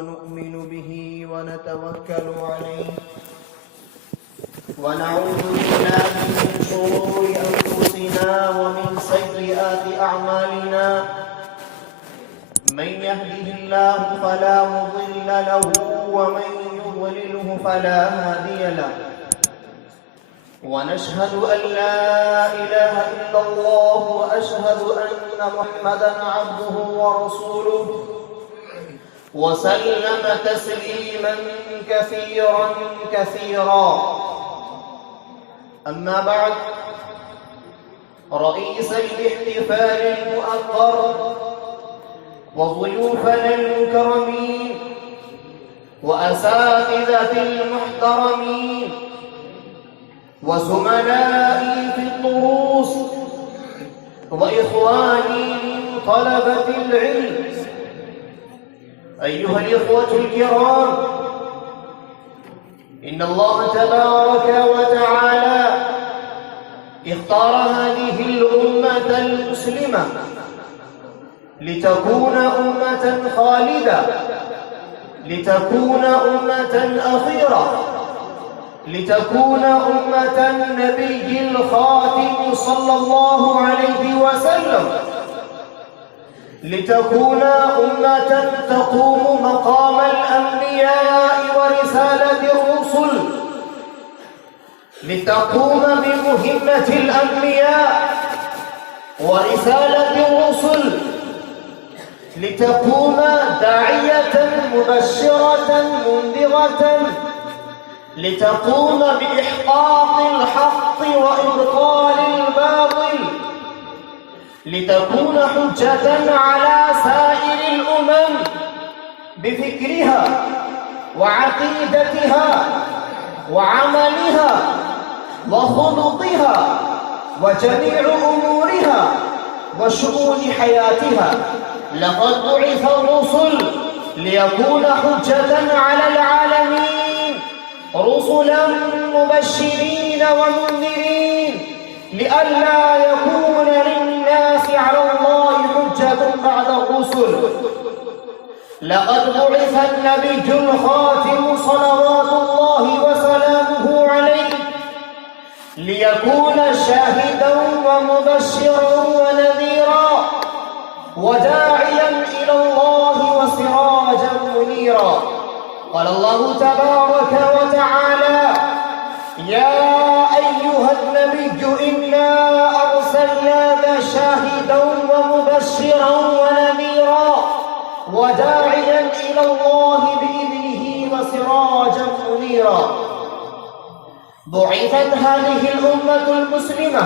ونؤمن به ونتوكل عليه ونعوذ بالله من شرور أنفسنا ومن سيئات أعمالنا. من يهده الله فلا مضل له ومن يضلله فلا هادي له. ونشهد أن لا إله إلا الله وأشهد أن محمدا عبده ورسوله وسلم تسليما كثيرا. أما بعد، رئيس الاحتفال المؤخر وضيوفنا المكرمين وأساتذة المحترمين وزملائي في الدروس وإخواني من طلبة العلم، أيها الإخوة الكرام، إن الله تبارك وتعالى اختار هذه الأمة المسلمة لتكون أمة خالدة، لتكون أمة أخيرة، لتكون أمة النبي الخاتم صلى الله عليه وسلم، لتكون أمة تقوم مقام الأنبياء ورسالة الرسل، لتقوم بمهمة الأنبياء ورسالة الرسل، لتكون داعية مبشرة منذرة، لتقوم بإحقاق الحق وإبطال الباطل، لتكون حجة على سائر الأمم بفكرها وعقيدتها وعملها وخلقها وجميع أمورها وشؤون حياتها. لقد بعث الرسل ليكون حجة على العالمين، رسلا مبشرين ومنذرين، لئلا يكون للناس على الله حجة بعد الرسل. لقد بعث النبي الخاتم صلوات الله وسلامه عليه ليكون شاهدا ومبشرا ونذيرا وداعيا إلى الله وسراجا منيرا. قال الله تبارك وتعالى: يا أيها النبي إنا أرسلناك شاهدا ومبشرا ونذيرا وداعيا إلى الله بإذنه وسراجا منيرا. بعثت هذه الأمة المسلمة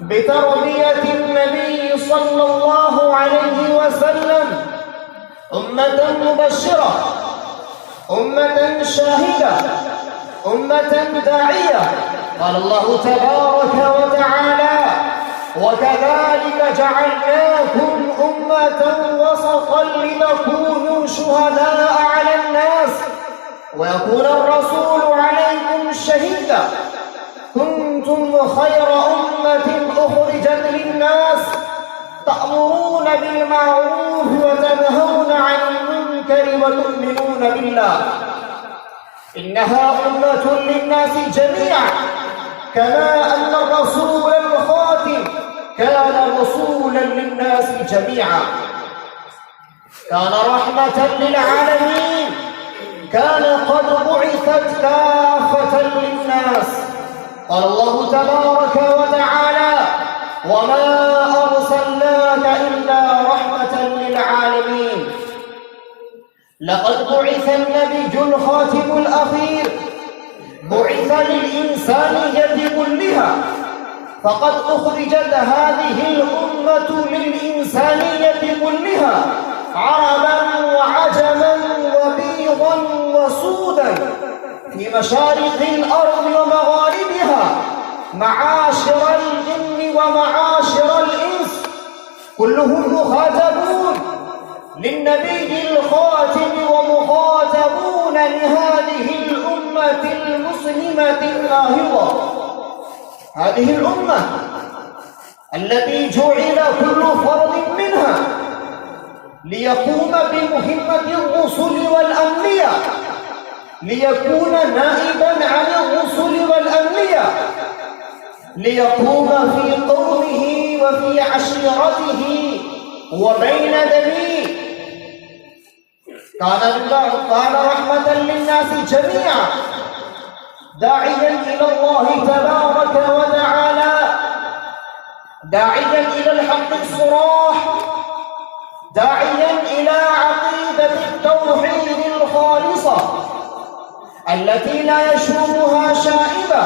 بتربية النبي صلى الله عليه وسلم أمة مبشرة، أمة شاهدة، أمة داعية. قال الله تبارك وتعالى: وكذلك جعلناكم أمة وسطا لتكونوا شهداء على الناس ويكون الرسول عليكم شهيدا. كنتم خير أمة أخرجت للناس تأمرون بالمعروف وتنهون عن المنكر وتؤمنون بالله. إنها أمة للناس جميعا، كما أن الرسول الخاتم كان رسولا للناس جميعا. كان رحمة للعالمين، كان قد بعثت كافة للناس. قال الله تبارك وتعالى: وما أرسلناك إلا رحمة للعالمين. لقد بعث النبي الخاتم الأخير، بعث للإنسانية كلها، فقد أخرجت هذه الأمة للإنسانية كلها، عربا وعجما وبيضا وسودا، في مشارق الأرض ومغاربها، معاشر الجن ومعاشر الإنس، كلهم مخاطبون للنبي الخاتم ومخاطبون لهذه الأمة المسلمة الناهضة. هذه الأمة التي جعل كل فرد منها ليقوم بمهمة الرسل ليكون نائبا عن الرسل والأنبياء، ليقوم في قومه وفي عشيرته وبين بنيه. كان رحمة للناس جميعا، داعيا إلى الله تبارك وتعالى، داعيا إلى الحق الصراح، داعيا إلى عقيدة التوحيد الخالصة التي لا يشوبها شائبة.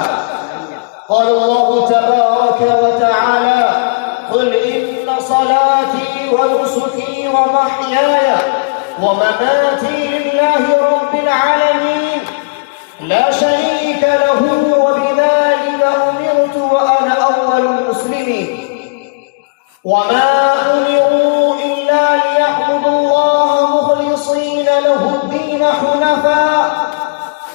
قال الله تبارك وتعالى: قل إن صلاتي ونسكي ومحياي ومماتي لله رب العالمين لا شريك له وبذلك أمرت وأنا أول المسلمين. وما أمروا إلا ليعبدوا الله مخلصين له الدين حنفاء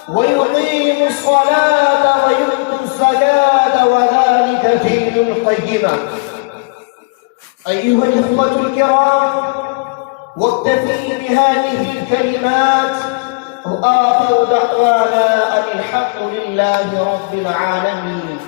ويقيموا الصلاة ويؤتوا الزكاة وذلك دين القيمة. أيها الإخوة الكرام، واكتفي بهذه الكلمات، وآخر دعوانا أن الحمد لله رب العالمين.